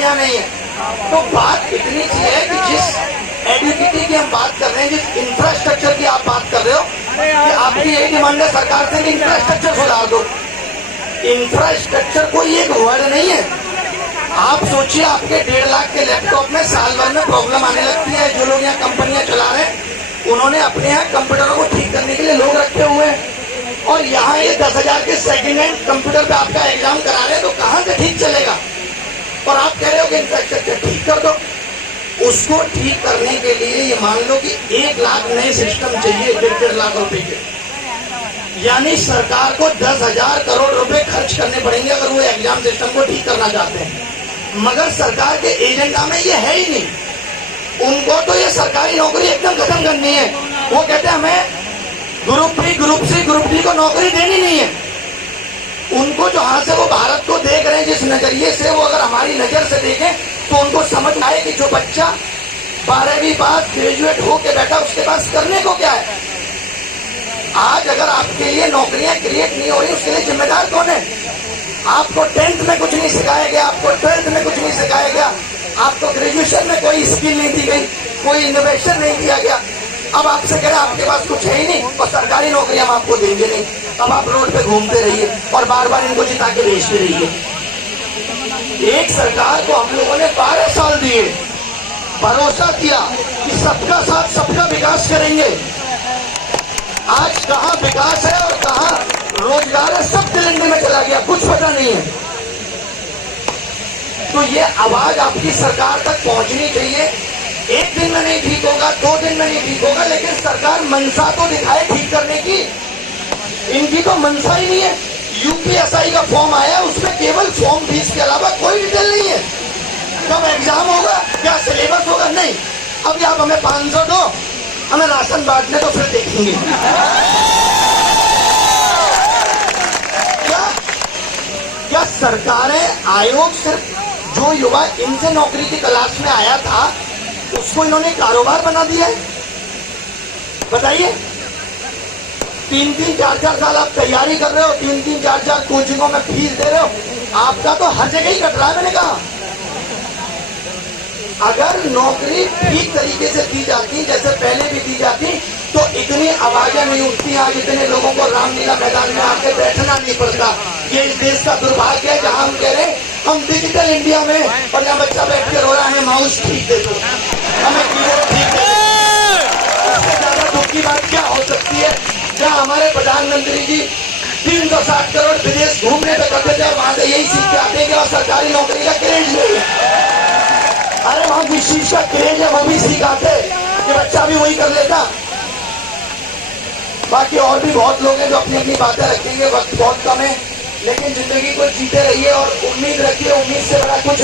बढ़िया नहीं है। तो बात इतनी सी है कि जिस एडुकेटी की हम बात कर रहे हैं, जिस इंफ्रास्ट्रक्चर की आप बात कर रहे हो, कि आपकी यही डिमांड है सरकार से कि इंफ्रास्ट्रक्चर सुधार दो। इंफ्रास्ट्रक्चर कोई एक वर्ड नहीं है। आप सोचिए, आपके 1.5 लाख के लैपटॉप में साल भर में प्रॉब्लम आने लगती है। जो लोग यहाँ कंपनियां चला रहे हैं, उन्होंने अपने यहाँ कंप्यूटरों को ठीक करने के लिए लोग रखे हुए हैं, और यहाँ ये 10,000 के सेकेंड हैंड कंप्यूटर पे आपका एग्जाम करा रहे हैं, तो कहाँ से ठीक चलेगा? और आप कह रहे हो कि इंफ्रास्ट्रक्चर ठीक कर दो। उसको ठीक करने के लिए ये मान लो कि 1 लाख नए सिस्टम चाहिए, 1.5 लाख रुपए के, यानी सरकार को 10,000 करोड़ रुपए खर्च करने पड़ेंगे अगर वो एग्जाम सिस्टम को ठीक करना चाहते हैं। मगर सरकार के एजेंडा में ये है ही नहीं। उनको तो ये सरकारी नौकरी एकदम खत्म करनी है। वो कहते हैं हमें group B, group C, group D को नौकरी देनी नहीं है। उनको जहां से वो भारत को देख रहे हैं, जिस नजरिए से, वो अगर हमारी नजर से देखें तो उनको समझ आए कि जो बच्चा 12वीं पास, ग्रेजुएट होके बैठा, उसके पास करने को क्या है। आज अगर आपके लिए नौकरियां क्रिएट नहीं हो रही, उसके लिए जिम्मेदार कौन है? आपको 10th में कुछ नहीं सिखाया गया, आपको 12th में कुछ नहीं सिखाया गया, आपको ग्रेजुएशन में कोई स्किल नहीं दी गई, कोई इनोवेशन नहीं दिया गया। अब आपसे कह रहे आपके पास कुछ है ही नहीं और सरकारी नौकरी हम आपको देंगे नहीं। अब आप रोड पे घूमते रहिए और बार बार इनको जिता के भेजते रहिए। एक सरकार को हम लोगों ने 12 साल दिए, भरोसा किया कि सबका साथ सबका विकास करेंगे। आज कहाँ विकास है और कहाँ रोजगार है, सब तिलंगी में चला गया, कुछ पता नहीं है। तो ये आवाज आपकी सरकार तक पहुंचनी चाहिए। एक दिन में नहीं ठीक होगा, 2 दिन में नहीं ठीक होगा, लेकिन सरकार मनसा तो दिखाए ठीक करने की। इनकी तो मनसा ही नहीं है। यूपीएसआई का फॉर्म आया, उसमें केवल फॉर्म फीस के अलावा कोई डिटेल नहीं है। कब एग्जाम होगा, क्या सिलेबस होगा, नहीं। अभी आप हमें 500 दो, हमें राशन बांटने तो फिर देखेंगे। क्या सरकारें, आयोग सिर्फ जो युवा इनसे नौकरी की तलाश में आया था उसको इन्होंने कारोबार बना दिया है? बताइए। 3-3, 4-4 साल आप तैयारी कर रहे हो, 3-3, 4-4 कोचिंगों में फीस दे रहे हो, आपका तो हर जगह ही कट रहा है। मैंने कहा अगर नौकरी ठीक तरीके से दी जाती, जैसे पहले भी दी जाती, तो इतनी आवाजें नहीं उठती। आज इतने लोगों को रामलीला मैदान में आके बैठना नहीं पड़ता। ये इस देश का दुर्भाग्य है, जहां हम कह रहे हैं हम डिजिटल इंडिया में, और यहाँ बच्चा बैठ के रो रहा है माउस ठीक दे दो, हमें कीबोर्ड ठीक दे दो। इससे ज्यादा दुख की बात क्या हो सकती है? जहाँ हमारे प्रधानमंत्री जी 360 करोड़ विदेश घूमने पे करते थे, वहां से यही सीख के आते हैं कि वहाँ सरकारी नौकरी का क्रेज नहीं है। अरे वहां किस चीज का क्रेज है वो भी सिखाते कि बच्चा भी वही कर लेता। बाकी और भी बहुत लोग हैं जो अपनी अपनी बातें रखेंगे। वक्त बहुत कम है, लेकिन जिंदगी को जीते रहिए और उम्मीद रखिए। उम्मीद से बड़ा कुछ